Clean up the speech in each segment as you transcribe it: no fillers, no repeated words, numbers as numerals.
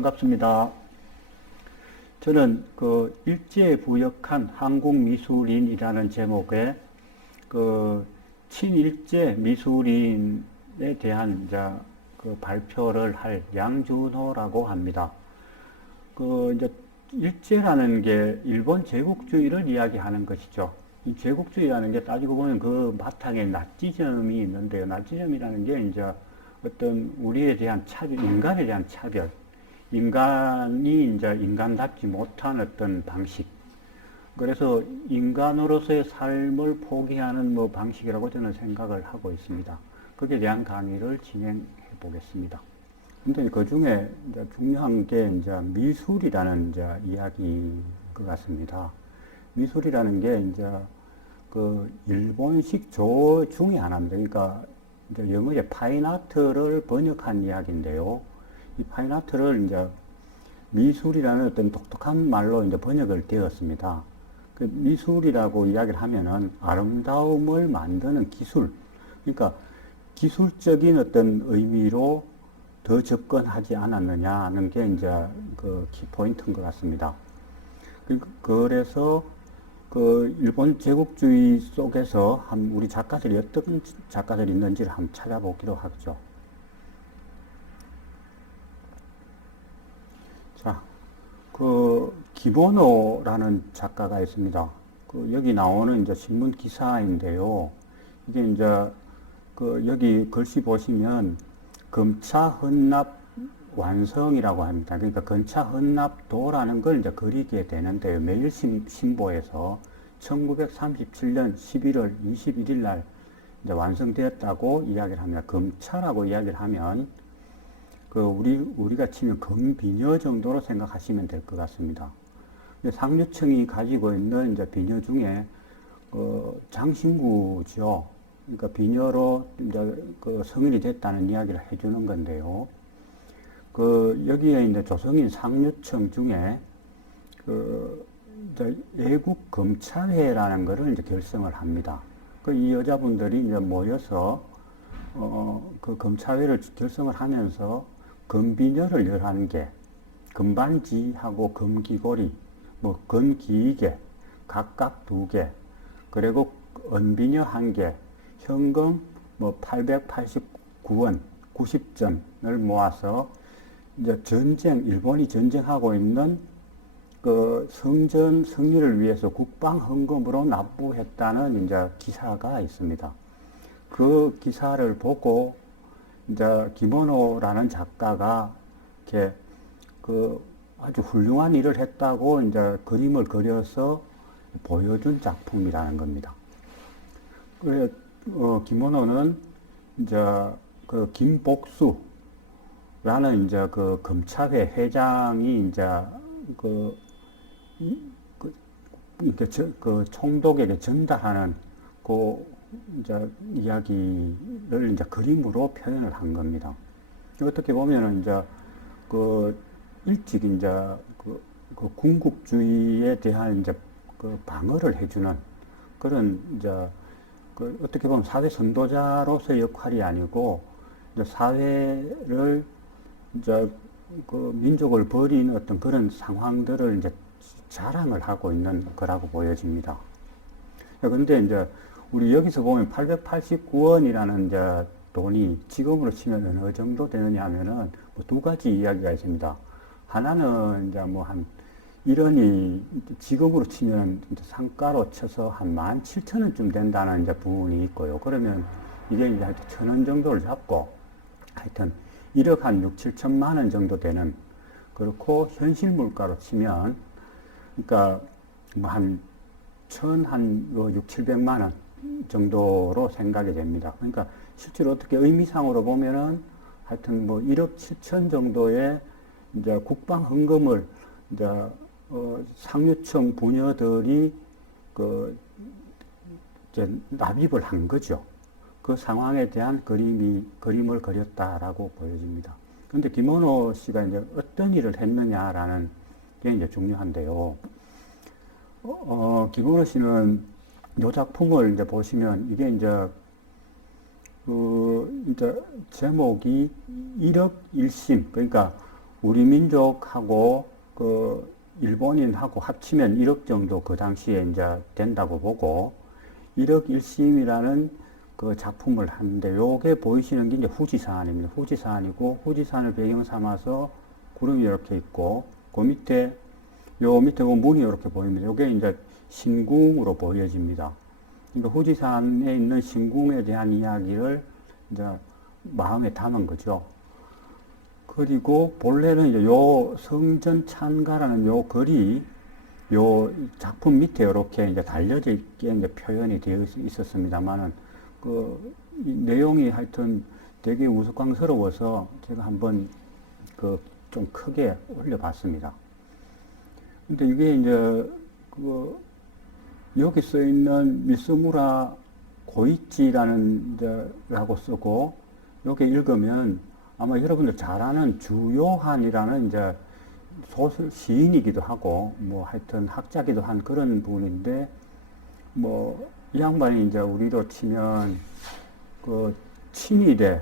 반갑습니다. 저는 그 일제에 부역한 한국미술인이라는 제목의 그 친일제 미술인에 대한 이제 그 발표를 할 양준호라고 합니다. 그 이제 일제라는 게 일본 제국주의를 이야기하는 것이죠. 이 제국주의라는 게 따지고 보면 그 바탕에 나치즘이 있는데요. 나치즘이라는 게 이제 어떤 우리에 대한 차별, 인간에 대한 차별, 인간이 이제 인간답지 못한 어떤 방식. 그래서 인간으로서의 삶을 포기하는 뭐 방식이라고 저는 생각을 하고 있습니다. 거기에 대한 강의를 진행해 보겠습니다. 근데 그 중에 이제 중요한 게 이제 미술이라는 이제 이야기인 것 같습니다. 미술이라는 게 이제 그 일본식 조 중에 하나입니다. 그러니까 이제 영어의 파인아트를 번역한 이야기인데요. 이 파인아트를 이제 미술이라는 어떤 독특한 말로 이제 번역을 되었습니다. 그 미술이라고 이야기를 하면은 아름다움을 만드는 기술, 그러니까 기술적인 어떤 의미로 더 접근하지 않았느냐는 게 이제 그 키포인트인 것 같습니다. 그래서 그 일본 제국주의 속에서 한 우리 작가들이 어떤 작가들이 있는지를 한번 찾아보기로 하죠. 자, 그 기모노라는 작가가 있습니다. 그 여기 나오는 이제 신문 기사인데요. 이게 이제 그 여기 글씨 보시면 금차 헌납 완성이라고 합니다. 그러니까 금차 헌납도라는 걸 이제 그리게 되는데요. 매일신보에서 1937년 11월 21일 날 이제 완성되었다고 이야기를 합니다. 금차라고 이야기를 하면 그 우리가 치면 금비녀 정도로 생각하시면 될 것 같습니다. 상류층이 가지고 있는 이제 비녀 중에 장신구죠. 그러니까 비녀로 이제 그 성인이 됐다는 이야기를 해주는 건데요. 그 여기에 이제 조성인 상류층 중에 그 이제 애국 검찰회라는 것을 이제 결성을 합니다. 그 이 여자분들이 이제 모여서 그 검찰회를 결성을 하면서 금비녀를 11개, 금반지하고 금귀고리, 뭐 금기이개 각각 2개, 그리고 은비녀 1개, 현금 뭐 889원 90전을 모아서 이제 일본이 전쟁하고 있는 그 성전 승리를 위해서 국방 헌금으로 납부했다는 이제 기사가 있습니다. 그 기사를 보고 이제 기모노라는 작가가 이렇게 그 아주 훌륭한 일을 했다고 이제 그림을 그려서 보여준 작품이라는 겁니다. 그래, 기모노는 이제 그 김복수라는 이제 그 검찰회 회장이 이제 그 총독에게 전달하는 그 이제 이야기를 이제 그림으로 표현을 한 겁니다. 어떻게 보면은 이제 그 일찍 이제 그 군국주의에 대한 이제 그 방어를 해주는 그런 이제 그 어떻게 보면 사회 선도자로서의 역할이 아니고 이제 사회를 이제 그 민족을 버린 어떤 그런 상황들을 이제 자랑을 하고 있는 거라고 보여집니다. 그런데 이제 우리 여기서 보면 889원이라는 이제 돈이 지금으로 치면 어느 정도 되느냐 하면은 뭐 2가지 이야기가 있습니다. 하나는 이제 뭐 한 1원이 지금으로 치면 상가로 쳐서 한 17,000원쯤 된다는 이제 부분이 있고요. 그러면 이게 이제 하여튼 1,000원 정도를 잡고 하여튼 1억 한 6, 7천만 원 정도 되는, 그렇고 현실 물가로 치면 그러니까 뭐 한 6, 700만 원 정도로 생각이 됩니다. 그러니까 실제로 어떻게 의미상으로 보면은 하여튼 뭐 1억 7천 정도의 이제 국방 헌금을 이제 상류층 부녀들이 그 이제 납입을 한 거죠. 그 상황에 대한 그림을 그렸다라고 보여집니다. 그런데 김원호 씨가 이제 어떤 일을 했느냐라는 게 이제 중요한데요. 김원호 씨는 이 작품을 이제 보시면 이게 이제 이제 제목이 1억 1심, 그러니까 우리 민족하고 그 일본인하고 합치면 1억 정도 그 당시에 이제 된다고 보고 1억 1심이라는 그 작품을 하는데 요게 보이시는 게 이제 후지산입니다. 후지산이고 후지산을 배경 삼아서 구름이 이렇게 있고 그 밑에 요 밑에 그 문이 이렇게 보입니다. 요게 이제 신궁으로 보여집니다. 그러니까 후지산에 있는 신궁에 대한 이야기를 이제 마음에 담은 거죠. 그리고 본래는 이제 요 성전 찬가라는 요 글이 요 작품 밑에 이렇게 이제 달려져 있게 이제 표현이 되어 있었습니다만은 그 내용이 하여튼 되게 우스꽝스러워서 제가 한번 그 좀 크게 올려봤습니다. 근데 이게 이제 그 여기 써 있는 미스무라 고이치라는 라고 쓰고 여기 읽으면 아마 여러분들 잘 아는 주요한이라는 이제 소설 시인이기도 하고 뭐 하여튼 학자기도 한 그런 분인데 뭐 이 양반이 이제 우리로 치면 그 친일에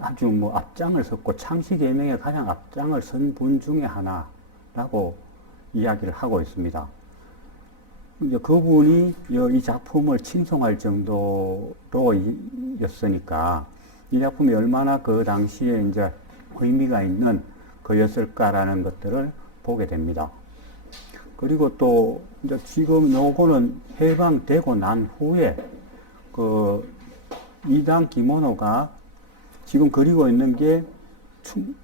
아주 뭐 앞장을 섰고 창시개명에 가장 앞장을 선 분 중에 하나라고 이야기를 하고 있습니다. 이제 그분이 이 작품을 칭송할 정도로였으니까 이 작품이 얼마나 그 당시에 이제 의미가 있는 거였을까라는 것들을 보게 됩니다. 그리고 또 이제 지금 요거는 해방되고 난 후에 그 이당 김원호가 지금 그리고 있는 게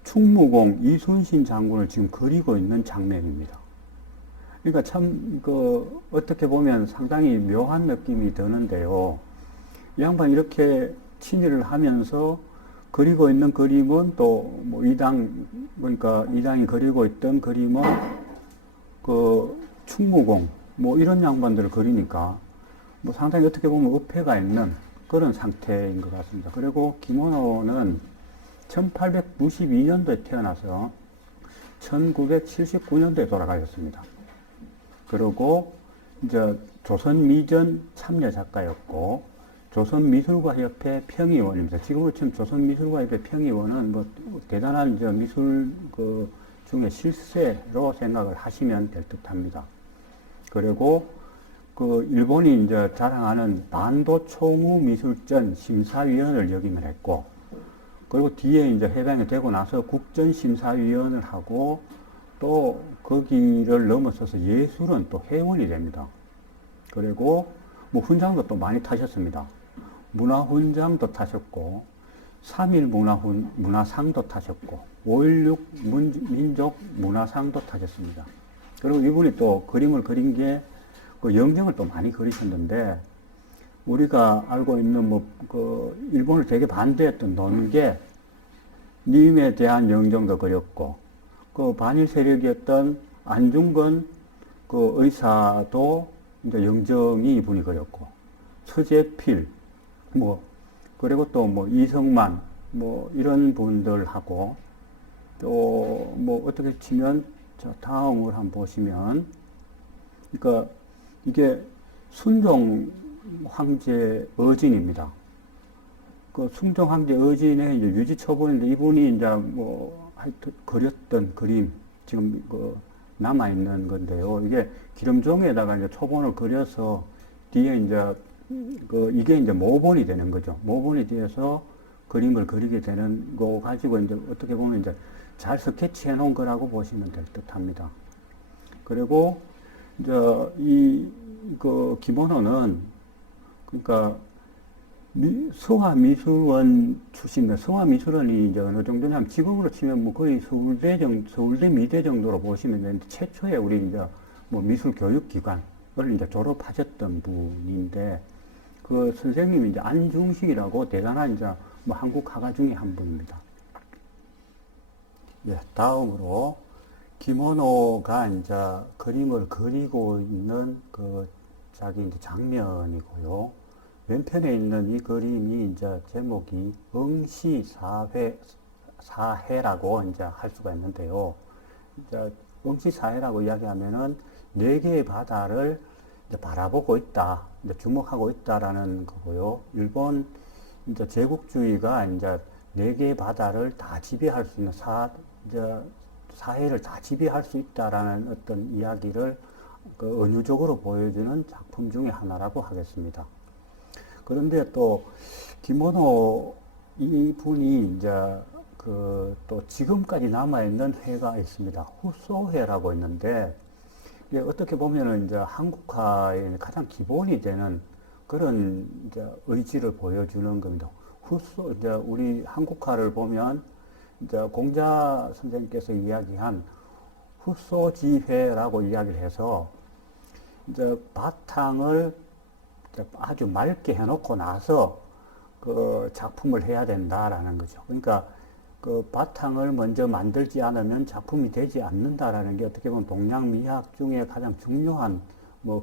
충무공 이순신 장군을 지금 그리고 있는 장면입니다. 그러니까 참 그 어떻게 보면 상당히 묘한 느낌이 드는데요. 이 양반 이렇게 친일을 하면서 그리고 있는 그림은 또 뭐 이당 그러니까 이당이 그리고 있던 그림은 그 충무공 뭐 이런 양반들을 그리니까 뭐 상당히 어떻게 보면 의패가 있는 그런 상태인 것 같습니다. 그리고 김원호는 1892년도에 태어나서 1979년도에 돌아가셨습니다. 그리고 이제 조선미전 참여 작가였고 조선미술가협회 평의원입니다. 지금으로 치면 조선미술가협회 평의원은 뭐 대단한 이제 미술 그 중에 실세로 생각을 하시면 될 듯합니다. 그리고 그 일본이 이제 자랑하는 반도총우 미술전 심사위원을 역임을 했고, 그리고 뒤에 이제 해방이 되고 나서 국전심사위원을 하고 또 거기를 넘어서서 예술은 또 회원이 됩니다. 그리고 뭐 훈장도 또 많이 타셨습니다. 문화훈장도 타셨고, 3.1 문화상도 타셨고, 5.16 민족 문화상도 타셨습니다. 그리고 이분이 또 그림을 그린 게 그 영정을 또 많이 그리셨는데, 우리가 알고 있는 뭐 그 일본을 되게 반대했던 논계 님에 대한 영정도 그렸고, 그 반일 세력이었던 안중근 그 의사도 이제 영정이 이분이 그렸고, 서재필 뭐 그리고 또 뭐 이성만 뭐 이런 분들하고 또 뭐 어떻게 치면 저 다음을 한번 보시면, 그러니까 이게 순종 황제 어진입니다. 그 순종 황제 어진의 이제 유지 처분인데, 이분이 이제 뭐 하여튼 그렸던 그림 지금 그 남아 있는 건데요. 이게 기름종에다가 이제 초본을 그려서 뒤에 이제 그 이게 이제 모본이 되는 거죠. 모본이 되어서 그림을 그리게 되는 거 가지고 이제 어떻게 보면 이제 잘 스케치해 놓은 거라고 보시면 될 듯합니다. 그리고 이제 그 김원호는 그러니까 성화미술원 출신인데, 성화미술원이 이제 어느 정도냐면 지금으로 치면 뭐 거의 서울대 미대 정도로 보시면 되는데, 최초에 우리 이제 뭐 미술교육기관을 이제 졸업하셨던 분인데, 그 선생님이 이제 안중식이라고 대단한 이제 뭐 한국 화가 중에 한 분입니다. 예, 다음으로 김원호가 이제 그림을 그리고 있는 그 자기 이제 장면이고요. 왼편에 있는 이 그림이 이제 제목이 응시사회라고 이제 할 수가 있는데요. 이제 응시사회라고 이야기하면은 네 개의 바다를 이제 바라보고 있다, 이제 주목하고 있다라는 거고요. 일본 이제 제국주의가 이제 네 개의 바다를 다 지배할 수 있는 이제 사회를 다 지배할 수 있다라는 어떤 이야기를 그 은유적으로 보여주는 작품 중에 하나라고 하겠습니다. 그런데 또 김원호 이분이 이제 그 또 지금까지 남아있는 회가 있습니다. 후소회라고 있는데, 이게 어떻게 보면은 이제 한국화의 가장 기본이 되는 그런 이제 의지를 보여주는 겁니다. 이제 우리 한국화를 보면 이제 공자 선생님께서 이야기한 후소지회라고 이야기를 해서 이제 바탕을 이제 아주 맑게 해놓고 나서 그 작품을 해야 된다라는 거죠. 그러니까 그 바탕을 먼저 만들지 않으면 작품이 되지 않는다라는 게 어떻게 보면 동양미학 중에 가장 중요한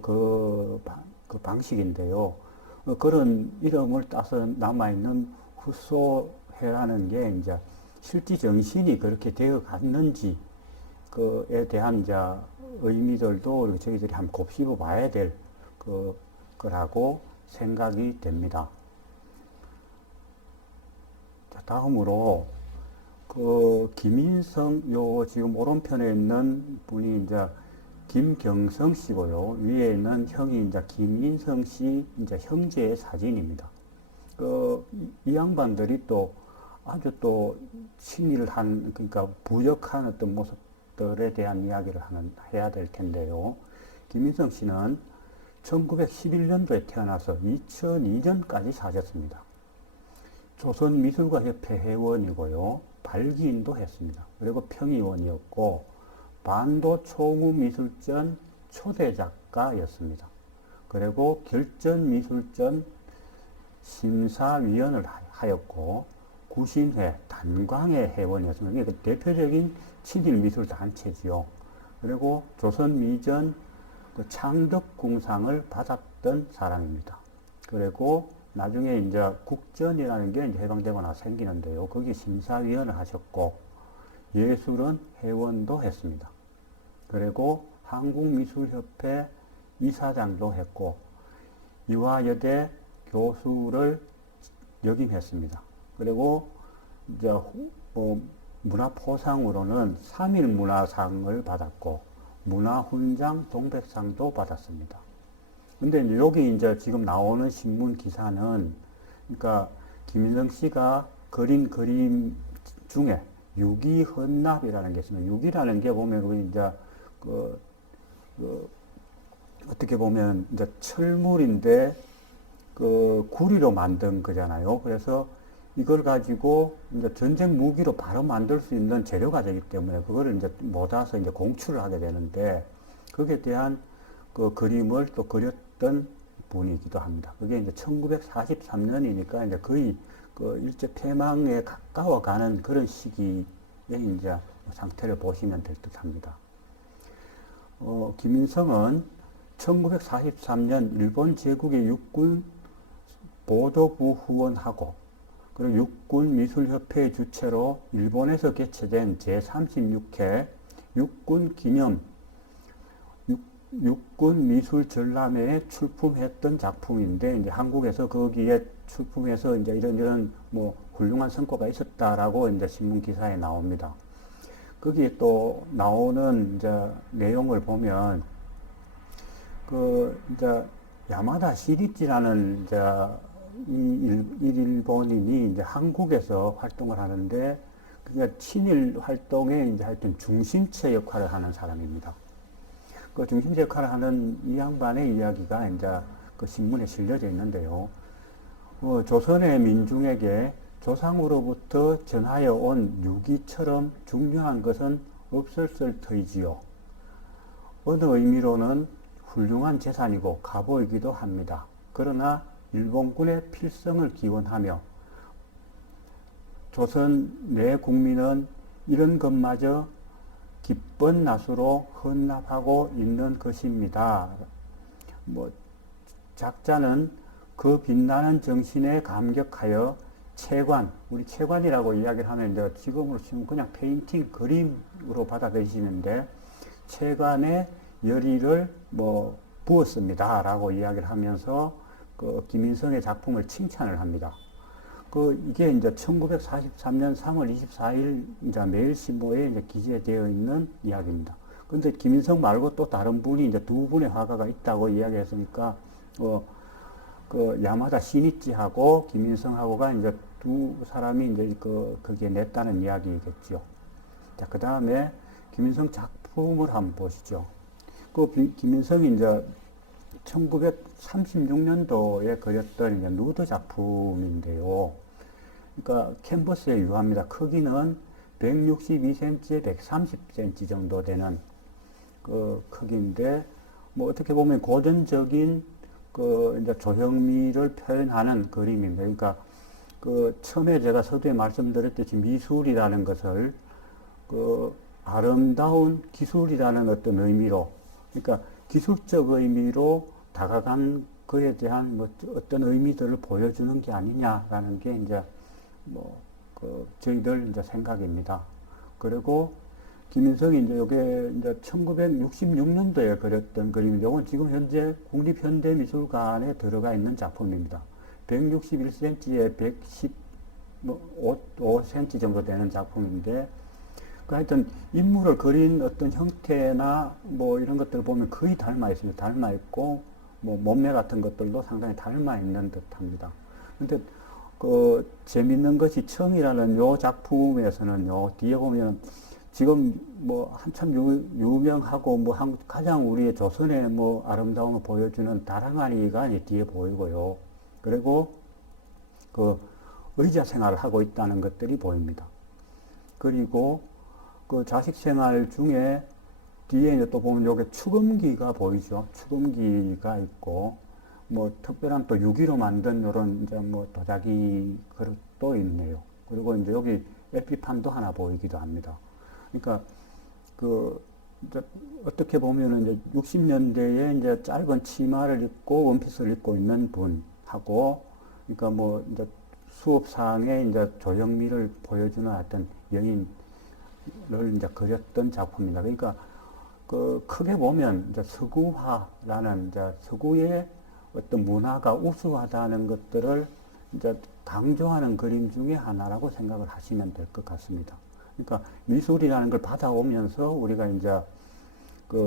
그 방식인데요. 그런 이름을 따서 남아있는 후소회라는 게 이제 실제 정신이 그렇게 되어 갔는지 그에 대한 이제 의미들도 저희들이 한번 곱씹어 봐야 될 거라고 생각이 됩니다. 자, 다음으로 김인성 지금 오른편에 있는 분이 이제 김경성 씨고요. 위에 있는 형이 이제 김인성 씨 이제 형제의 사진입니다. 이 양반들이 또 아주 또 친일한, 그러니까 부역한 어떤 모습들에 대한 이야기를 해야 될 텐데요. 김인성 씨는 1911년도에 태어나서 2002년까지 사셨습니다. 조선미술가협회 회원이고요. 발기인도 했습니다. 그리고 평의원이었고 반도 총우미술전 초대 작가였습니다. 그리고 결전미술전 심사위원을 하였고 구신회, 단광회 회원이었습니다. 이게 대표적인 친일미술 단체지요. 그리고 조선미전 창덕궁상을 받았던 사람입니다. 그리고 나중에 이제 국전이라는 게 이제 해방되고 나서 생기는데요. 거기 심사위원을 하셨고, 예술은 회원도 했습니다. 그리고 한국미술협회 이사장도 했고, 이화여대 교수를 역임했습니다. 그리고 이제 문화포상으로는 3일 문화상을 받았고, 문화훈장 동백상도 받았습니다. 근데 이제 여기 이제 지금 나오는 신문 기사는, 그러니까 김인성 씨가 그린 그림 중에 유기헌납이라는 게 있습니다. 유기라는 게 보면 이제 어떻게 보면 이제 철물인데 구리로 만든 거잖아요. 그래서 이걸 가지고 이제 전쟁 무기로 바로 만들 수 있는 재료가 되기 때문에 그거를 이제 모아서 이제 공출을 하게 되는데, 거기에 대한 그 그림을 또 그렸던 분이기도 합니다. 그게 이제 1943년이니까 이제 거의 일제 폐망에 가까워가는 그런 시기에 이제 상태를 보시면 될 듯 합니다. 김인성은 1943년 일본 제국의 육군 보도부 후원하고, 그리고 육군미술협회 주최로 일본에서 개최된 제36회 육군 기념 육군 미술 전람회에 출품했던 작품인데, 이제 한국에서 거기에 출품해서 이제 이런 훌륭한 성과가 있었다라고 이제 신문 기사에 나옵니다. 거기에 또 나오는 이제 내용을 보면 이제 야마다 시리찌라는 이제 일본인이 이제 한국에서 활동을 하는데, 그러니까 친일 활동에 이제 하여튼 중심체 역할을 하는 사람입니다. 그 중심체 역할을 하는 이 양반의 이야기가 이제 그 신문에 실려져 있는데요. 조선의 민중에게 조상으로부터 전하여 온 유기처럼 중요한 것은 없었을 터이지요. 어느 의미로는 훌륭한 재산이고 가보이기도 합니다. 그러나 일본군의 필성을 기원하며 조선 내 국민은 이런 것마저 기쁜 낫으로 헌납하고 있는 것입니다. 작자는 그 빛나는 정신에 감격하여 채관, 우리 채관이라고 이야기를 하면 이제 지금으로 치면 그냥 페인팅, 그림으로 받아들이시는데, 채관에 열의를 부었습니다. 라고 이야기를 하면서 김인성의 작품을 칭찬을 합니다. 이게 이제 1943년 3월 24일 이제 매일신보에 이제 기재되어 있는 이야기입니다. 근데 김인성 말고 또 다른 분이 이제 두 분의 화가가 있다고 이야기했으니까, 야마다 시니치하고 김인성하고가 이제 두 사람이 이제 거기에 냈다는 이야기겠죠. 자, 그 다음에 김인성 작품을 한번 보시죠. 김인성이 이제 1936년도에 그렸던 이제 누드 작품인데요. 그러니까 캔버스에 유화입니다. 크기는 162cm에 130cm 정도 되는 그 크기인데, 뭐 어떻게 보면 고전적인 이제 조형미를 표현하는 그림입니다. 그러니까 처음에 제가 서두에 말씀드렸듯이 미술이라는 것을 아름다운 기술이라는 어떤 의미로, 그러니까 기술적 의미로 다가간 그에 대한 뭐 어떤 의미들을 보여주는 게 아니냐라는 게 이제 저희들 이제 생각입니다. 그리고 김인성이 이제 요게 이제 1966년도에 그렸던 그림인데, 이건 지금 현재 국립현대미술관에 들어가 있는 작품입니다. 161cm에 115cm 정도 되는 작품인데, 하여튼 인물을 그린 어떤 형태나 뭐 이런 것들을 보면 거의 닮아 있습니다. 닮아 있고, 뭐 몸매 같은 것들도 상당히 닮아 있는 듯합니다. 근데 재밌는 것이 청이라는 요 작품에서는요, 뒤에 보면 지금 뭐 한참 유명하고 뭐 가장 우리의 조선의 뭐 아름다움을 보여주는 다랑아리가 뒤에 보이고요. 그리고 의자 생활을 하고 있다는 것들이 보입니다. 그리고 자식 생활 중에 뒤에 이제 또 보면 여기 축음기가 보이죠. 축음기가 있고, 뭐 특별한 또 유기로 만든 이런 이제 뭐 도자기 그릇도 있네요. 그리고 이제 여기 에피판도 하나 보이기도 합니다. 그러니까 이제 어떻게 보면은 이제 60년대에 이제 짧은 치마를 입고 원피스를 입고 있는 분하고, 그러니까 뭐 이제 수업상에 이제 조형미를 보여주는 어떤 여인을 이제 그렸던 작품입니다. 그러니까 크게 보면 이제 서구화라는 이제 서구의 어떤 문화가 우수하다는 것들을 이제 강조하는 그림 중에 하나라고 생각을 하시면 될 것 같습니다. 그러니까 미술이라는 걸 받아오면서 우리가 이제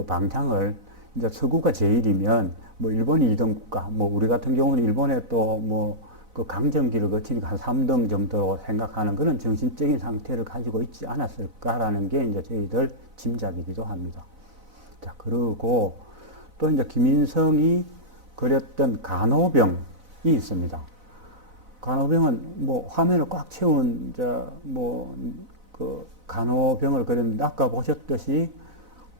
방향을 이제 서구가 제일이면 뭐 일본이 2등 국가, 뭐 우리 같은 경우는 일본에 또 뭐 강점기를 거치니까 한 3등 정도 생각하는 그런 정신적인 상태를 가지고 있지 않았을까라는 게 이제 저희들 짐작이기도 합니다. 자, 그리고 또 이제 김인성이 그렸던 간호병이 있습니다. 간호병은 뭐 화면을 꽉 채운 이제 간호병을 그렸는데, 아까 보셨듯이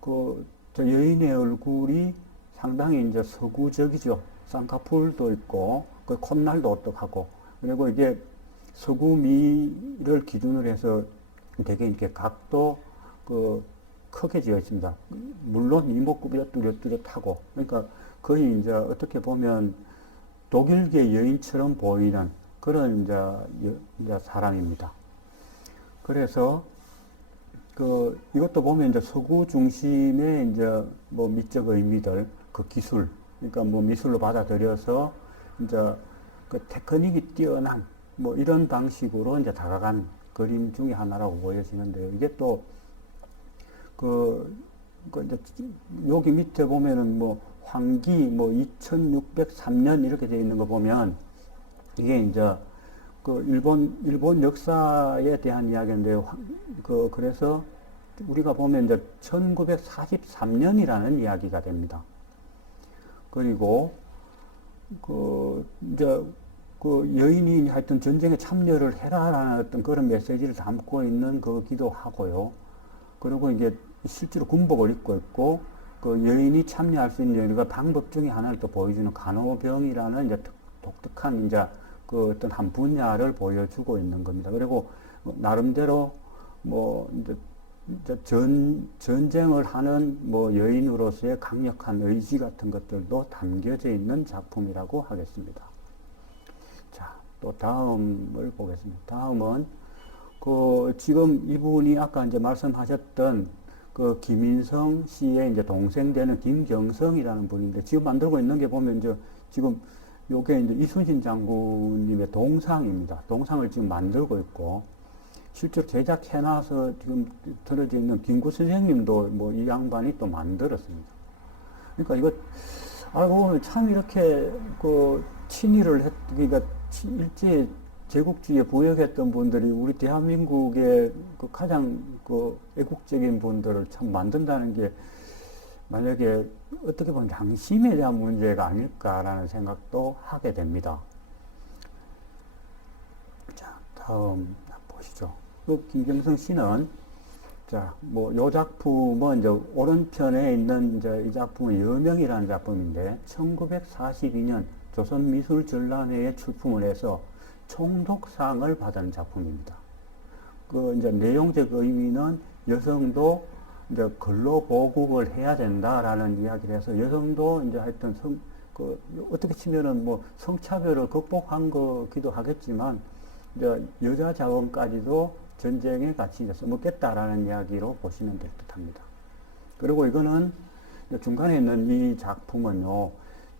저 여인의 얼굴이 상당히 이제 서구적이죠. 쌍꺼풀도 있고, 콧날도 오똑하고, 그리고 이게 서구미를 기준으로 해서 되게 이렇게 각도 크게 지어 있습니다. 물론 이목구비가 뚜렷뚜렷하고, 그러니까 거의 이제 어떻게 보면 독일계 여인처럼 보이는 그런 이제 사람입니다. 그래서 이것도 보면 이제 서구 중심의 이제 뭐 미적 의미들, 기술, 그러니까 뭐 미술로 받아들여서 이제 테크닉이 뛰어난 뭐 이런 방식으로 이제 다가간 그림 중에 하나라고 보여지는데요. 이게 또 이제 여기 밑에 보면은 뭐 황기 뭐 2603년 이렇게 되어 있는 거 보면 이게 이제 일본 역사에 대한 이야기인데요. 그래서 우리가 보면 이제 1943년이라는 이야기가 됩니다. 그리고 이제 여인이 하여튼 전쟁에 참여를 해라라는 어떤 그런 메시지를 담고 있는 거기도 하고요. 그리고 이게 실제로 군복을 입고 있고, 여인이 참여할 수 있는 여러 방법 중에 하나를 또 보여주는 간호병이라는 이제 독특한 이제 어떤 한 분야를 보여주고 있는 겁니다. 그리고 나름대로 뭐 이제 전쟁을 하는 뭐 여인으로서의 강력한 의지 같은 것들도 담겨져 있는 작품이라고 하겠습니다. 자, 또 다음을 보겠습니다. 다음은 지금 이분이 아까 이제 말씀하셨던 김인성 씨의 이제 동생 되는 김경성이라는 분인데, 지금 만들고 있는 게 보면 이제 지금 요게 이제 이순신 장군님의 동상입니다. 동상을 지금 만들고 있고, 실제로 제작해놔서 지금 들어져 있는 김구 선생님도 뭐 이 양반이 또 만들었습니다. 그러니까 이거 알고 보면 참 이렇게 그 친일을 그러니까 일제 제국주의에 부역했던 분들이 우리 대한민국의 그 가장 그 애국적인 분들을 참 만든다는 게 만약에 어떻게 보면 양심에 대한 문제가 아닐까라는 생각도 하게 됩니다. 자, 다음 보시죠. 그 김경성 씨는 자, 뭐 요 작품은 이제 오른편에 있는 이제 이 작품은 여명이라는 작품인데 1942년 조선미술전람회에 출품을 해서 총독상을 받은 작품입니다. 그 이제 내용적 의미는 여성도 이제 근로보국을 해야 된다라는 이야기를 해서 여성도 이제 하여튼 그 어떻게 치면은 뭐 성차별을 극복한 거기도 하겠지만 이제 여자 자원까지도 전쟁에 같이 이제 써먹겠다라는 이야기로 보시면 될 듯합니다. 그리고 이거는 중간에 있는 이 작품은요,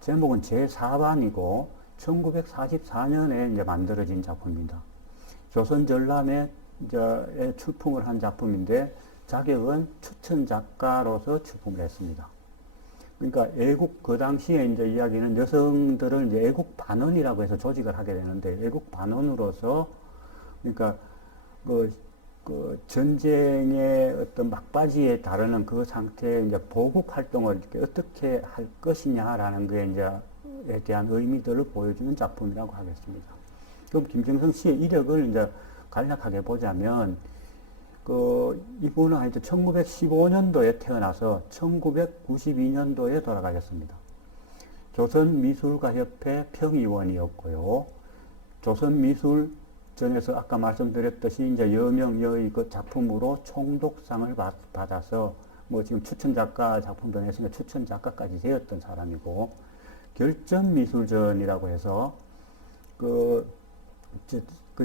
제목은 제4반이고 1944년에 이제 만들어진 작품입니다. 조선전람회에 출품을 한 작품인데 자격은 추천 작가로서 출품을 했습니다. 그러니까 애국 그 당시에 이제 이야기는 여성들을 이제 애국 반원이라고 해서 조직을 하게 되는데 애국 반원으로서 그러니까 그 전쟁의 어떤 막바지에 다루는 그 상태의 이제 보국 활동을 이렇게 어떻게 할 것이냐라는 거에 이제에 대한 의미들을 보여주는 작품이라고 하겠습니다. 그럼 김정성 씨의 이력을 이제 간략하게 보자면 이분은 하여튼 1915년도에 태어나서 1992년도에 돌아가셨습니다. 조선미술가협회 평의원이었고요. 조선미술전에서 아까 말씀드렸듯이 이제 여명여의 그 작품으로 총독상을 받아서 뭐 지금 추천작가 작품도 냈으니까 추천작가까지 되었던 사람이고, 결전미술전이라고 해서 그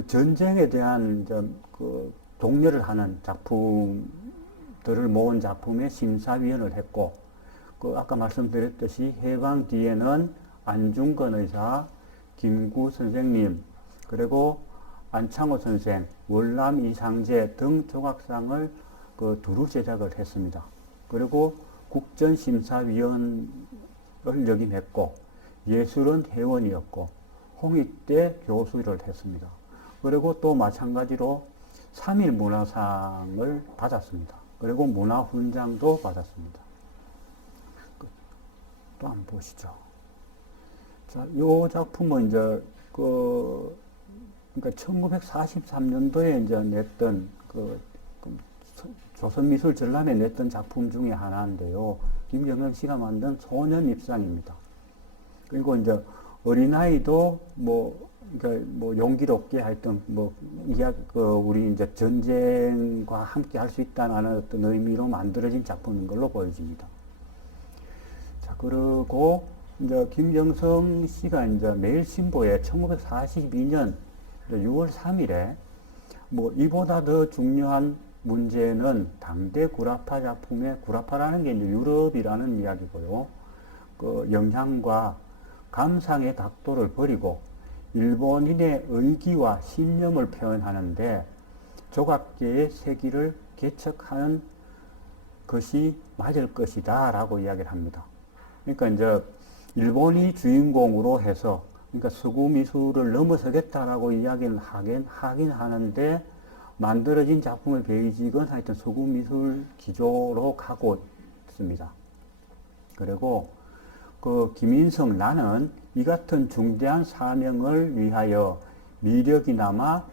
전쟁에 대한 그 독려를 하는 작품들을 모은 작품의 심사위원을 했고, 그 아까 말씀드렸듯이 해방 뒤에는 안중근 의사, 김구 선생님, 그리고 안창호 선생, 월남 이상제 등 조각상을 두루 제작을 했습니다. 그리고 국전심사위원을 역임했고, 예술은 회원이었고, 홍익대 교수를 했습니다. 그리고 또 마찬가지로 3일 문화상을 받았습니다. 그리고 문화훈장도 받았습니다. 또 한번 보시죠. 자, 이 작품은 이제 그러니까 1943년도에 이제 냈던 조선미술전람회 냈던 작품 중에 하나인데요. 김경영 씨가 만든 소년입상입니다. 그리고 이제 어린아이도 그러니까 용기롭게 하여튼 우리 이제 전쟁과 함께 할 수 있다는 어떤 의미로 만들어진 작품인 걸로 보여집니다. 자, 그리고 이제 김경성 씨가 이제 매일신보에 1942년 6월 3일에 이보다 더 중요한 문제는 당대 구라파 작품의 구라파라는 게 이제 유럽이라는 이야기고요. 그 영향과 감상의 각도를 버리고 일본인의 의기와 신념을 표현하는데 조각계의 세기를 개척하는 것이 맞을 것이다 라고 이야기를 합니다. 그러니까 이제 일본이 주인공으로 해서 그러니까 서구 미술을 넘어서겠다라고 이야기는 하긴 하는데 만들어진 작품의 베이직은 하여튼 서구 미술 기조로 가고 있습니다. 그리고 김인성 나는 이 같은 중대한 사명을 위하여 미력이나마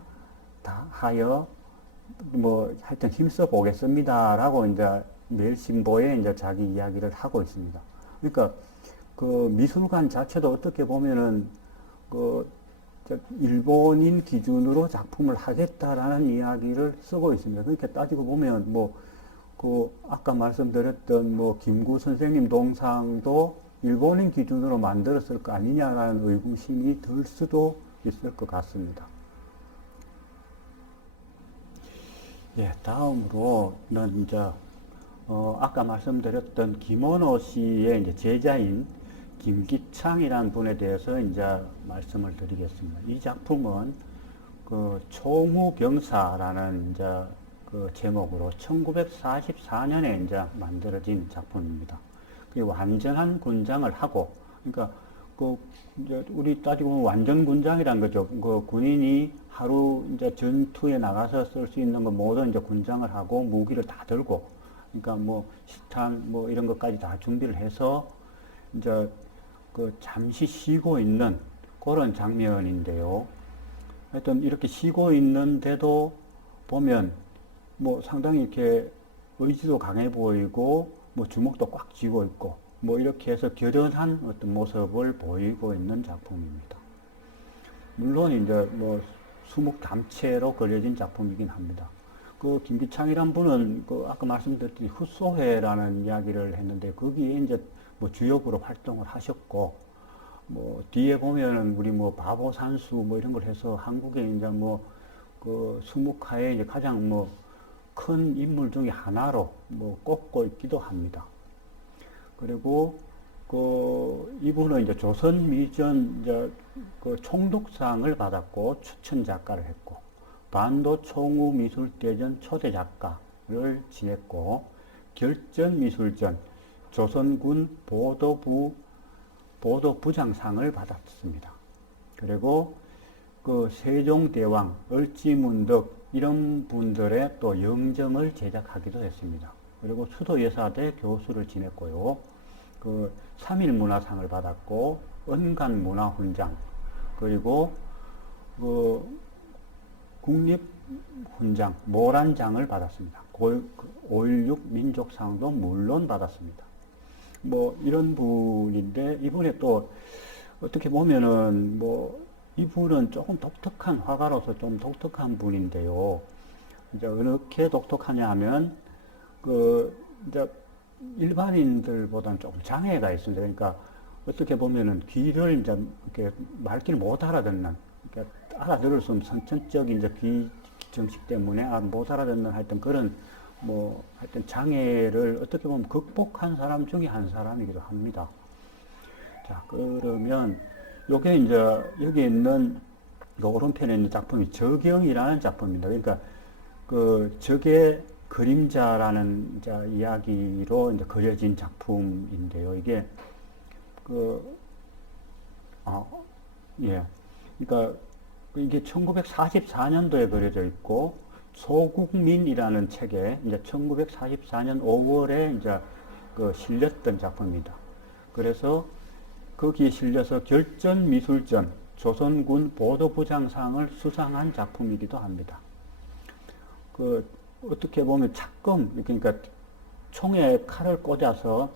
다하여 하여튼 힘써 보겠습니다라고 이제 매일신보에 이제 자기 이야기를 하고 있습니다. 그러니까 미술관 자체도 어떻게 보면은 일본인 기준으로 작품을 하겠다라는 이야기를 쓰고 있습니다. 그러니까 따지고 보면 아까 말씀드렸던 김구 선생님 동상도 일본인 기준으로 만들었을 거 아니냐라는 의구심이 들 수도 있을 것 같습니다. 예, 다음으로는 이제 아까 말씀드렸던 김원호 씨의 이제 제자인 김기창이라는 분에 대해서 이제 말씀을 드리겠습니다. 이 작품은 그 총우병사라는 이제 그 제목으로 1944년에 이제 만들어진 작품입니다. 그 완전한 군장을 하고, 그러니까 그 이제 우리 따지고 보면 완전 군장이란 거죠. 그 군인이 하루 이제 전투에 나가서 쓸 수 있는 거 모든 이제 군장을 하고 무기를 다 들고, 그러니까 뭐 식탄 뭐 이런 것까지 다 준비를 해서 이제 그 잠시 쉬고 있는 그런 장면인데요. 하여튼 이렇게 쉬고 있는데도 보면 뭐 상당히 이렇게 의지도 강해 보이고 뭐 주먹도 꽉 쥐고 있고 뭐 이렇게 해서 결연한 어떤 모습을 보이고 있는 작품입니다. 물론 이제 뭐 수묵담체로 그려진 작품이긴 합니다. 그 김기창이란 분은 그 아까 말씀드렸듯이 훗소회라는 이야기를 했는데 거기에 이제 뭐 주역으로 활동을 하셨고, 뭐 뒤에 보면은 우리 뭐 바보산수 뭐 이런 걸 해서 한국에 이제 뭐 그 수묵화에 이제 가장 뭐 큰 인물 중에 하나로 뭐 꼽고 있기도 합니다. 그리고 그 이분은 이제 조선미전 이제 그 총독상을 받았고 추천 작가를 했고, 반도 총우미술대전 초대 작가를 지냈고, 결전미술전 조선군 보도부장상을 받았습니다. 그리고 그 세종대왕, 을지문덕 이런 분들의 또 영정을 제작하기도 했습니다. 그리고 수도예사대 교수를 지냈고요. 그 3일 문화상을 받았고, 은간문화훈장, 그리고 그 국립훈장, 모란장을 받았습니다. 5.16 민족상도 물론 받았습니다. 뭐 이런 분인데, 이분의 또 어떻게 보면은 뭐 이분은 조금 독특한 화가로서 좀 독특한 분인데요. 이제 어떻게 독특하냐 하면 그 이제 일반인들보다는 조금 장애가 있습니다. 그러니까 어떻게 보면은 귀를 이제 이렇게 말귀를 못 알아듣는, 그러니까 알아들을 수 없는 선천적인 이제 귀 정식 때문에 못 알아듣는 하여튼 그런 뭐 하여튼 장애를 어떻게 보면 극복한 사람 중에 한 사람이기도 합니다. 자, 그러면 요게 이제 여기 있는 그 오른편에 있는 작품이 적영이라는 작품입니다. 그러니까 그 적의 그림자라는 이제 이야기로 이제 그려진 작품인데요. 이게 그러니까 이게 1944년도에 그려져 있고, 소국민이라는 책에 이제 1944년 5월에 이제 그 실렸던 작품입니다. 그래서 거기에 실려서 결전미술전 조선군 보도부장상을 수상한 작품이기도 합니다. 그 어떻게 보면 착검, 그러니까 총에 칼을 꽂아서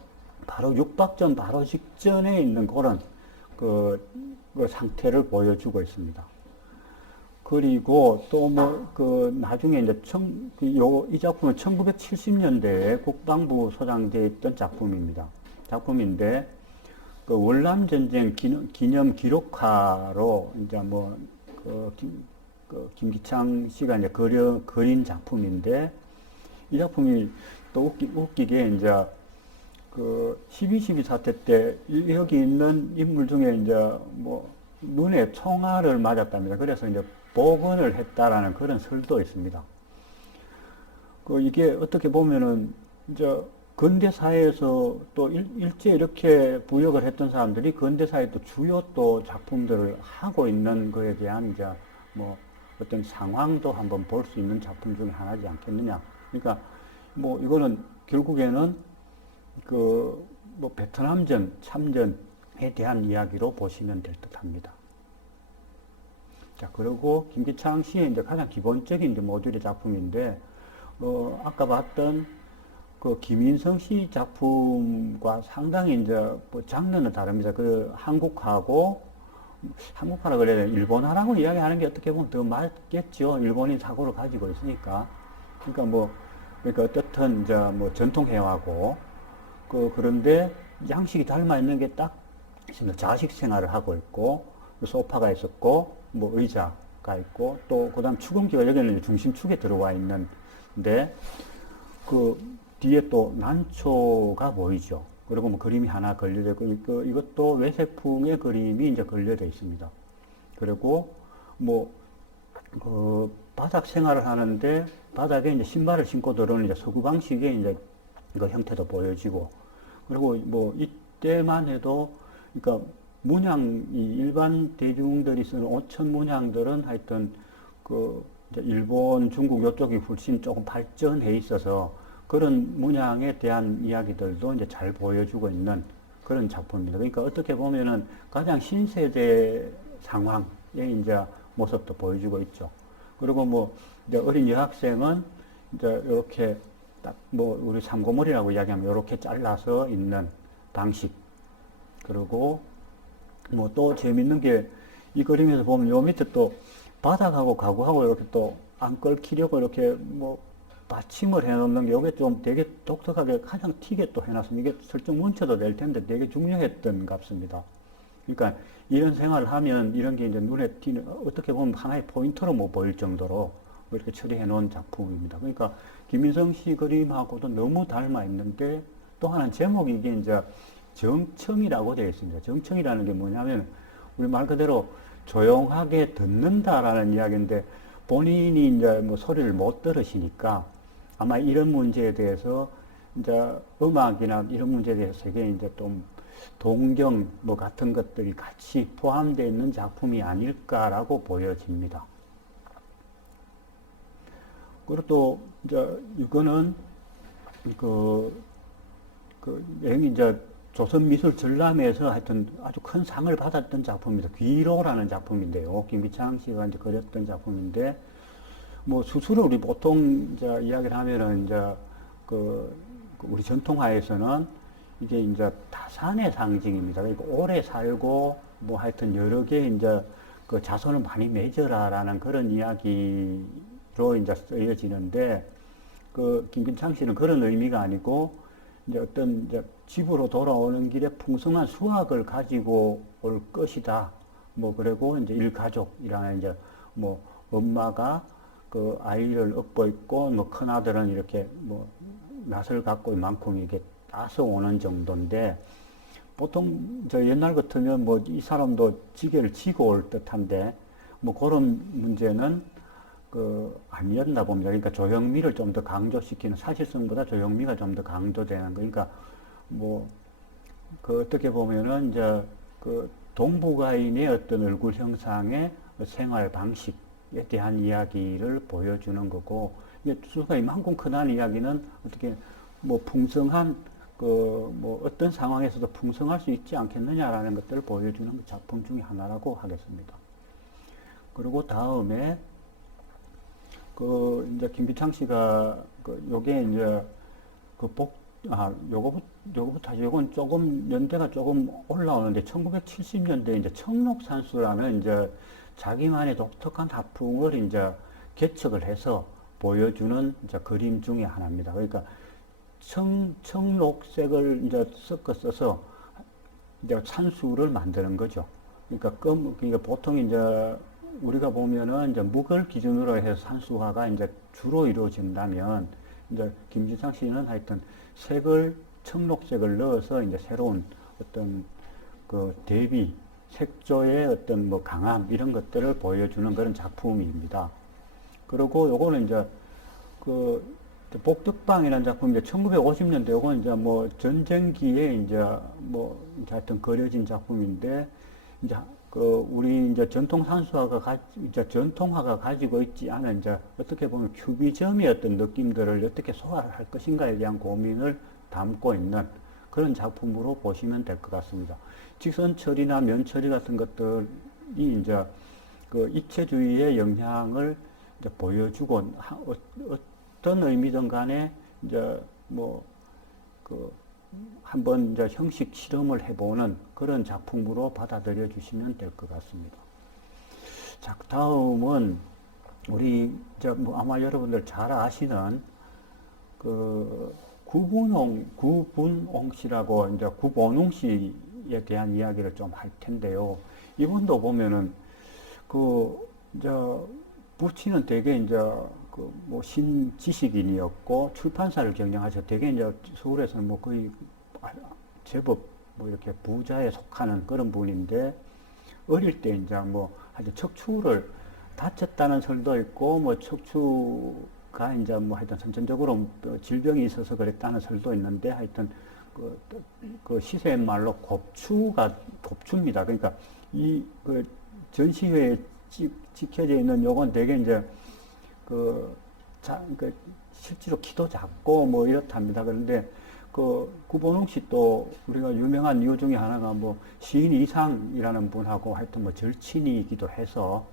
바로 육박전 바로 직전에 있는 그런 그 상태를 보여주고 있습니다. 그리고 또 뭐 그 나중에 이제 이 작품은 1970년대에 국방부 소장되어 있던 작품인데 그 월남전쟁 기념 기록화로 이제 뭐 김기창 씨가 이제 그린 작품인데, 이 작품이 또 웃기게 이제 그 12.12 사태 때 여기 있는 인물 중에 이제 뭐 눈에 총알을 맞았답니다. 그래서 이제 복원을 했다라는 그런 설도 있습니다. 그 이게 어떻게 보면은 이제 근대사에서 또 일제 이렇게 부역을 했던 사람들이 근대사에 또 주요 또 작품들을 하고 있는 거에 대한 이제 뭐 어떤 상황도 한번 볼 수 있는 작품 중에 하나지 않겠느냐. 그러니까 뭐 이거는 결국에는 그 뭐 베트남전 참전에 대한 이야기로 보시면 될 듯합니다. 자, 그리고 김기창 씨의 이제 가장 기본적인 이제 모듈의 작품인데, 아까 봤던 그 김인성 씨 작품과 상당히 이제 뭐 장르는 다릅니다. 그 한국화라 그래야 되나, 일본화라고 이야기하는 게 어떻게 보면 더 맞겠죠. 일본인 사고를 가지고 있으니까. 그러니까 어떻든 이제 뭐 전통회화고, 그런데 양식이 닮아 있는 게 딱 있습니다. 자식 생활을 하고 있고, 소파가 있었고, 뭐 의자가 있고, 또 그다음 축음기가 여기는 중심축에 들어와 있는데, 그 뒤에 또 난초가 보이죠. 그리고 뭐 그림이 하나 걸려져 있고, 이것도 외색풍의 그림이 이제 걸려져 있습니다. 그리고 뭐, 바닥 생활을 하는데, 바닥에 이제 신발을 신고 들어오는 이제 서구 방식의 이제 그 형태도 보여지고, 그리고 뭐 이때만 해도, 그러니까 문양이 일반 대중들이 쓰는 오천 문양들은 하여튼 그 일본, 중국 이쪽이 훨씬 조금 발전해 있어서 그런 문양에 대한 이야기들도 이제 잘 보여주고 있는 그런 작품입니다. 그러니까 어떻게 보면은 가장 신세대 상황의 이제 모습도 보여주고 있죠. 그리고 뭐 이제 어린 여학생은 이제 이렇게 딱 뭐 우리 삼고머리라고 이야기하면 이렇게 잘라서 있는 방식. 그리고 뭐 또 재밌는 게 이 그림에서 보면 요 밑에 또 바닥하고 가구하고 이렇게 또 안 끓이려고 이렇게 뭐 받침을 해놓는 게 이게 좀 되게 독특하게 가장 튀게 또 해놨습니다. 이게 설정 문체도 될 텐데 되게 중요했던 값습니다. 그러니까 이런 생활을 하면 이런 게 이제 눈에 띄는, 어떻게 보면 하나의 포인트로 뭐 보일 정도로 이렇게 처리해 놓은 작품입니다. 그러니까 김인성 씨 그림하고도 너무 닮아 있는데, 또 하나는 제목이 이게 이제 정청이라고 되어 있습니다. 정청이라는 게 뭐냐면 우리 말 그대로 조용하게 듣는다라는 이야기인데, 본인이 이제 뭐 소리를 못 들으시니까 아마 이런 문제에 대해서 이제 음악이나 이런 문제에 대해서 이게 이제 좀 동경 뭐 같은 것들이 같이 포함되어 있는 작품이 아닐까라고 보여집니다. 그리고 또 이제 이거는 이제 조선미술전람회에서 하여튼 아주 큰 상을 받았던 작품입니다. 귀로라는 작품인데요. 김기창 씨가 이제 그렸던 작품인데, 뭐 수술을 우리 보통 이제 이야기를 하면은 이제 우리 전통화에서는 이게 이제 타산의 상징입니다. 그러니까 오래 살고 뭐 하여튼 여러 개 이제 그 자손을 많이 맺어라라는 그런 이야기로 이제 쓰여지는데, 김기창 씨는 그런 의미가 아니고 이제 어떤 이제 집으로 돌아오는 길에 풍성한 수확을 가지고 올 것이다. 뭐 그리고 이제 일가족이라는 이제 뭐 엄마가 그 아이를 업고 있고 뭐 큰 아들은 이렇게 뭐 낯을 갖고 이만큼 이게 따서 오는 정도인데, 보통 저 옛날 같으면 뭐 이 사람도 지게를 지고 올 듯한데 뭐 그런 문제는 아니었나 봅니다. 그러니까 조형미를 좀 더 강조시키는, 사실성보다 조형미가 좀 더 강조되는 거. 그러니까 어떻게 보면은 이제 동북아인의 어떤 얼굴 형상의 생활 방식에 대한 이야기를 보여주는 거고, 이게 수가 이만큼 크다는 이야기는 어떻게 뭐 풍성한 뭐 어떤 상황에서도 풍성할 수 있지 않겠느냐라는 것들을 보여주는 작품 중에 하나라고 하겠습니다. 그리고 다음에 이제 김기창 씨가 요게 이제 요거부터 요건 조금 연대가 조금 올라오는데, 1970년대 이제 청록산수라는 이제 자기만의 독특한 화풍을 이제 개척을 해서 보여주는 이제 그림 중에 하나입니다. 그러니까 청록색을 이제 섞어 써서 이제 산수를 만드는 거죠. 그러니까 보통 이제 우리가 보면은 이제 묵을 기준으로 해서 산수화가 이제 주로 이루어진다면, 이제 김진상 씨는 하여튼 청록색을 넣어서 이제 새로운 어떤 대비, 색조의 어떤 뭐 강함, 이런 것들을 보여주는 그런 작품입니다. 그리고 요거는 이제 복덕방이라는 작품인데, 1950년대 요건 이제 뭐 전쟁기에 이제 하여튼 그려진 작품인데, 이제 우리 이제 이제 전통화가 가지고 있지 않은 이제 어떻게 보면 큐비즘의 어떤 느낌들을 어떻게 소화를 할 것인가에 대한 고민을 담고 있는 그런 작품으로 보시면 될 것 같습니다. 직선 처리나 면 처리 같은 것들이 이제 입체주의의 영향을 이제 보여주고, 어떤 의미든 간에 이제 한번 이제 형식 실험을 해보는 그런 작품으로 받아들여 주시면 될 것 같습니다. 자, 다음은 우리 아마 여러분들 잘 아시는 구분홍 씨라고 이제 구본웅 씨에 대한 이야기를 좀 할 텐데요. 이분도 보면은 이제 부친은 되게 이제 신지식인이었고 출판사를 경영하셔서 되게 이제 서울에서는 뭐 거의 제법 뭐 이렇게 부자에 속하는 그런 분인데, 어릴 때 이제 뭐 하여튼 척추를 다쳤다는 설도 있고, 뭐 척추가 이제 뭐 하여튼 선천적으로 질병이 있어서 그랬다는 설도 있는데, 하여튼 그 시세 말로 곱추입니다. 그러니까 그 전시회에 찍혀져 있는 요건 되게 이제 그, 그 실제로 키도 작고 뭐 이렇답니다. 그런데 그 구본웅 씨 또 우리가 유명한 이유 중에 하나가 뭐 시인 이상이라는 분하고 하여튼 뭐 절친이기도 해서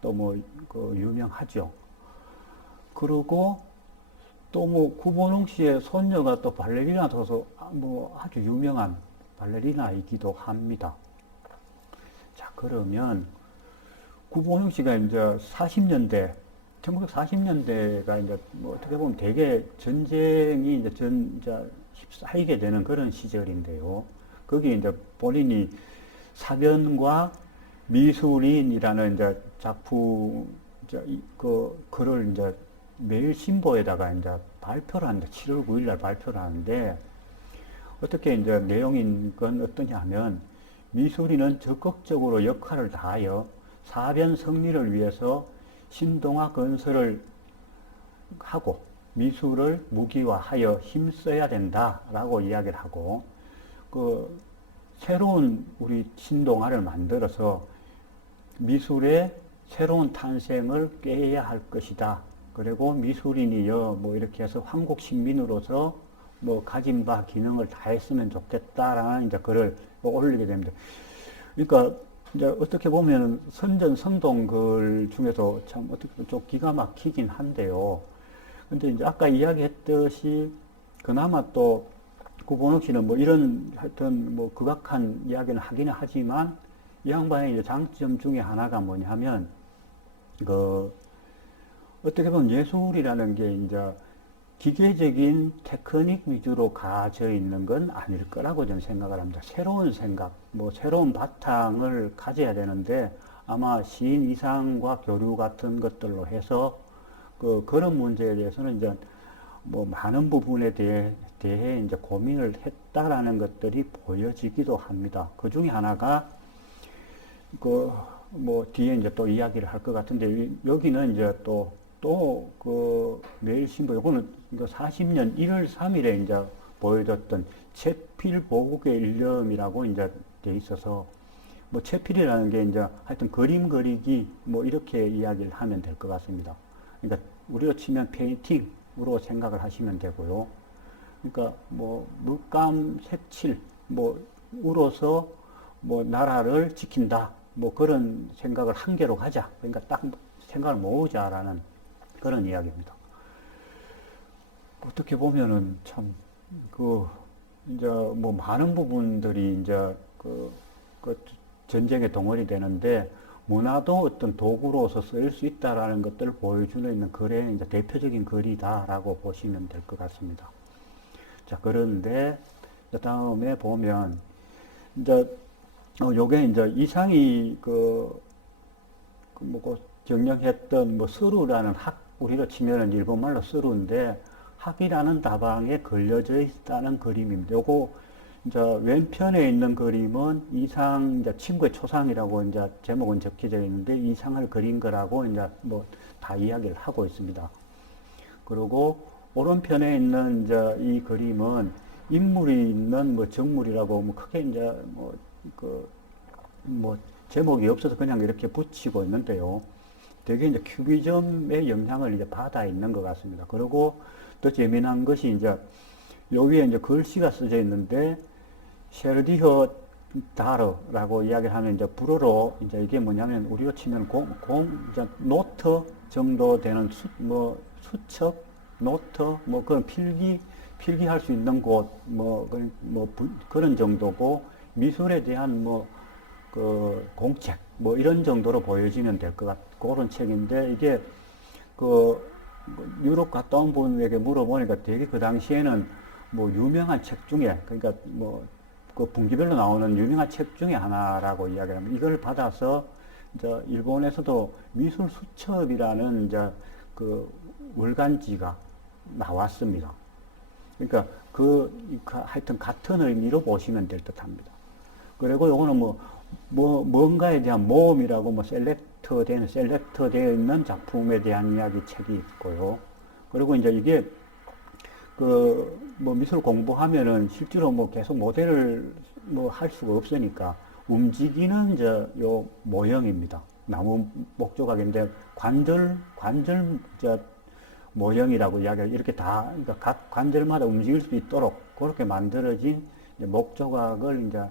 또 뭐 그 유명하죠. 그리고 또 뭐 구본웅 씨의 손녀가 또 발레리나로서 뭐 아주 유명한 발레리나이기도 합니다. 자, 그러면 구본웅 씨가 이제 40년대 1940년대가 이제 뭐 어떻게 보면 되게 전쟁이 이제 휩싸이게 되는 그런 시절인데요. 거기에 이제 본인이 사변과 미술인이라는 이제 작품, 그 글을 이제 매일 신보에다가 이제 발표를 하는데, 7월 9일 날 발표를 하는데, 어떻게 이제 내용인 건 어떠냐 하면, 미술인은 적극적으로 역할을 다하여 사변 성리를 위해서 신동아 건설을 하고 미술을 무기화하여 힘써야 된다라고 이야기를 하고, 그 새로운 우리 신동아를 만들어서 미술의 새로운 탄생을 꾀해야 할 것이다. 그리고 미술인이여 뭐 이렇게 해서 한국 식민으로서 뭐 가진 바 기능을 다했으면 좋겠다라는 이제 글을 올리게 됩니다. 그러니까 이제 어떻게 보면 선전성동 글 중에서 참 어떻게 좀 기가 막히긴 한데요. 근데 이제 아까 이야기했듯이 그나마 또 구본욱 씨는 뭐 이런 하여튼 뭐 극악한 이야기는 하기는 하지만, 이 양반의 이제 장점 중에 하나가 뭐냐면, 그 어떻게 보면 예술이라는 게 이제 기계적인 테크닉 위주로 가져 있는 건 아닐 거라고 저는 생각을 합니다. 새로운 생각, 뭐 새로운 바탕을 가져야 되는데, 아마 시인 이상과 교류 같은 것들로 해서 그런 문제에 대해서는 이제 뭐 많은 부분에 대해 이제 고민을 했다라는 것들이 보여지기도 합니다. 그 중에 하나가 뭐 뒤에 이제 또 이야기를 할 것 같은데, 여기는 이제 그 매일신보, 요거는 40년 1월 3일에 이제 보여줬던 채필 보국의 일념이라고 이제 돼 있어서, 뭐 채필이라는 게 이제 하여튼 그림 그리기 뭐 이렇게 이야기를 하면 될 것 같습니다. 그러니까 우리가 치면 페인팅으로 생각을 하시면 되고요. 그러니까 뭐 물감 색칠 뭐 우로서 뭐 나라를 지킨다 뭐 그런 생각을 한계로 가자. 그러니까 딱 생각을 모으자라는 그런 이야기입니다. 어떻게 보면은 참 이제 뭐 많은 부분들이 이제 그 전쟁에 동원이 되는데, 문화도 어떤 도구로서 쓰일 수 있다라는 것들을 보여주는 있는 글의 이제 대표적인 글이다라고 보시면 될 것 같습니다. 자, 그런데 다음에 보면 이제 요게 이제 이상이 뭐 경영했던 뭐 서루라는 우리로 치면은 일본말로 서루인데, 학이라는 다방에 걸려져 있다는 그림입니다. 요거 이제 왼편에 있는 그림은 이상 이제 친구의 초상이라고 이제 제목은 적혀져 있는데, 이상을 그린 거라고 이제 뭐 다 이야기를 하고 있습니다. 그리고 오른편에 있는 이제 이 그림은 인물이 있는 뭐 정물이라고 뭐 크게 이제 뭐 제목이 없어서 그냥 이렇게 붙이고 있는데요. 되게 이제 큐비즘의 영향을 이제 받아 있는 것 같습니다. 그리고 더 재미난 것이 이제 여기에 이제 글씨가 써져 있는데, 셰르디허 다르라고 이야기를 하면 이제 불어로 이제 이게 뭐냐면, 우리가 치면 이제 노트 정도 되는 수첩, 노트, 뭐 그런 필기할 수 있는 곳, 그런 정도고, 미술에 대한 공책, 뭐 이런 정도로 보여지면 될 것 같고, 그런 책인데, 이게 유럽 갔다 온 분에게 물어보니까 되게 그 당시에는 뭐 유명한 책 중에, 그러니까 그 분기별로 나오는 유명한 책 중에 하나라고 이야기를 합니다. 이걸 받아서 이제 일본에서도 미술 수첩이라는 이제 월간지가 나왔습니다. 그러니까 하여튼 같은 의미로 보시면 될 듯 합니다. 그리고 요거는 뭔가에 대한 모험이라고 셀렉터 되어 있는 작품에 대한 이야기 책이 있고요. 그리고 이제 이게 미술 공부하면은 실제로 계속 모델을 할 수가 없으니까 움직이는 요 모형입니다. 나무 목조각인데 관절 모형이라고 이야기해요. 이렇게 그러니까 각 관절마다 움직일 수 있도록 그렇게 만들어진 목조각을 이제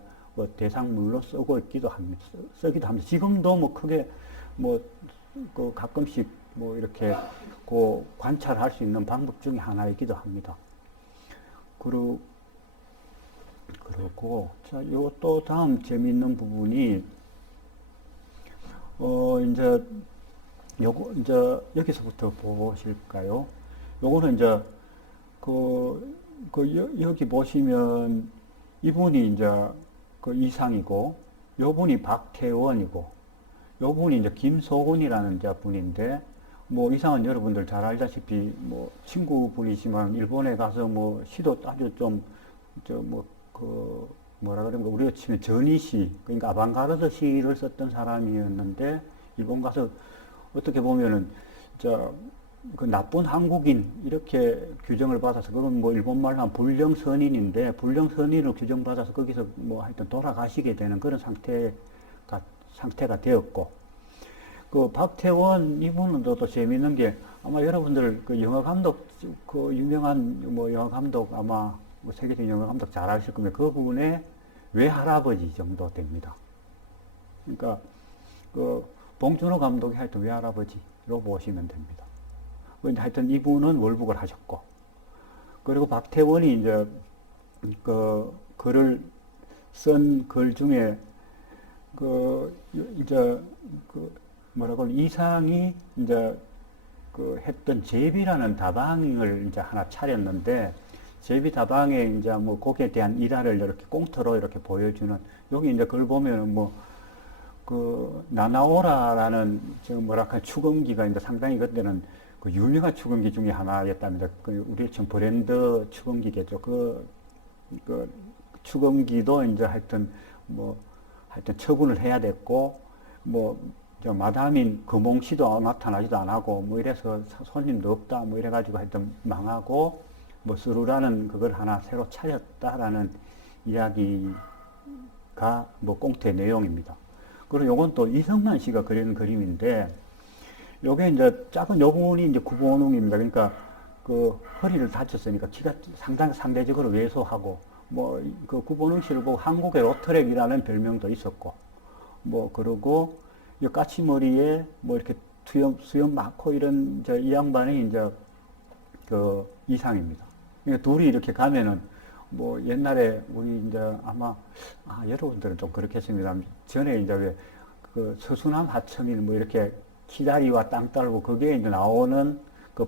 대상물로 쓰기도 합니다. 지금도 크게 가끔씩 이렇게 관찰할 수 있는 방법 중에 하나이기도 합니다. 그리고 자, 요 또 다음 재미있는 부분이 이제 여기서부터 보실까요? 요거는 이제 여기 보시면 이분이 이제 이상이고, 요분이 박태원이고, 요분이 이제 김소근이라는 분인데, 이상은 여러분들 잘 알다시피 친구분이지만 일본에 가서 시도 아주 뭐라 그러면 우리가 치면 전위시, 그러니까 아방가르드 시를 썼던 사람이었는데, 일본 가서 어떻게 보면은 그 나쁜 한국인 이렇게 규정을 받아서, 그건 일본말로 하면 불령선인인데, 불령선인으로 규정받아서 거기서 하여튼 돌아가시게 되는 그런 상태가 되었고, 그 박태원 이분은 또 재미있는 게, 아마 여러분들 영화 감독, 유명한 영화 감독, 아마 세계적인 영화 감독 잘 아실 겁니다. 그분의 외할아버지 정도 됩니다. 그러니까 봉준호 감독이 하여튼 외할아버지로 보시면 됩니다. 하여튼 이분은 월북을 하셨고, 그리고 박태원이 이제 글을 쓴 글 중에 이상이 이제 했던 제비라는 다방을 이제 하나 차렸는데, 제비 다방에 이제 거기에 대한 일화를 이렇게 꽁트로 이렇게 보여주는, 여기 이제 그걸 보면은 나나오라라는 축음기가 이제 상당히 그때는 유명한 축음기 중에 하나였답니다. 우리 지금 브랜드 축음기겠죠. 축음기도 이제 하여튼 처분을 해야 됐고, 마담인 금홍씨도 나타나지도 안 하고, 이래서 손님도 없다, 이래가지고 하여튼 망하고, 스루라는 그걸 하나 새로 차렸다라는 이야기가 꽁트의 내용입니다. 그리고 요건 또 이성만 씨가 그린 그림인데, 요게 이제 작은 요분이 이제 구본웅입니다. 그러니까 허리를 다쳤으니까 키가 상대적으로 왜소하고, 구본웅 씨를 보고 한국의 로트렉이라는 별명도 있었고, 그러고, 까치머리에 이렇게 수염 많고 이런 이 양반이 이제 이상입니다. 그러니까 둘이 이렇게 가면은 옛날에 우리 이제 아마 여러분들은 좀 그렇겠습니다. 전에 이제 왜 서수남 하청일 이렇게 키다리와 땅 딸고 그게 이제 나오는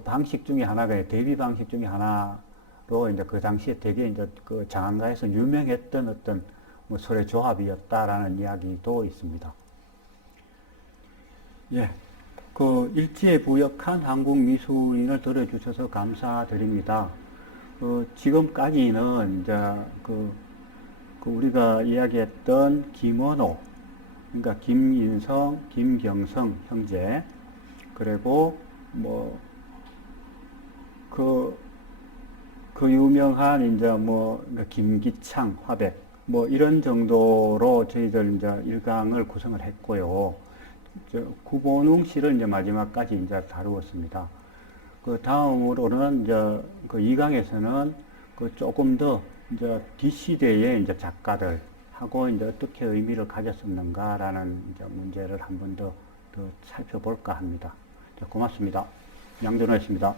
방식 중에 하나가 대비 방식 중에 하나로 이제 그 당시에 되게 이제 장안가에서 유명했던 어떤 소래 조합이었다라는 이야기도 있습니다. 예. 일지에 부역한 한국 미술인을 들어주셔서 감사드립니다. 지금까지는 이제 우리가 이야기했던 김원호, 그러니까 김인성, 김경성 형제, 그리고 유명한 이제 김기창 화백, 이런 정도로 저희들 이제 일강을 구성을 했고요. 구본웅 씨를 이제 마지막까지 이제 다루었습니다. 다음으로는 이제 2강에서는 조금 더 이제 뒷시대의 이제 작가들하고 이제 어떻게 의미를 가졌었는가라는 이제 문제를 한 번 더 살펴볼까 합니다. 고맙습니다. 양준호였습니다.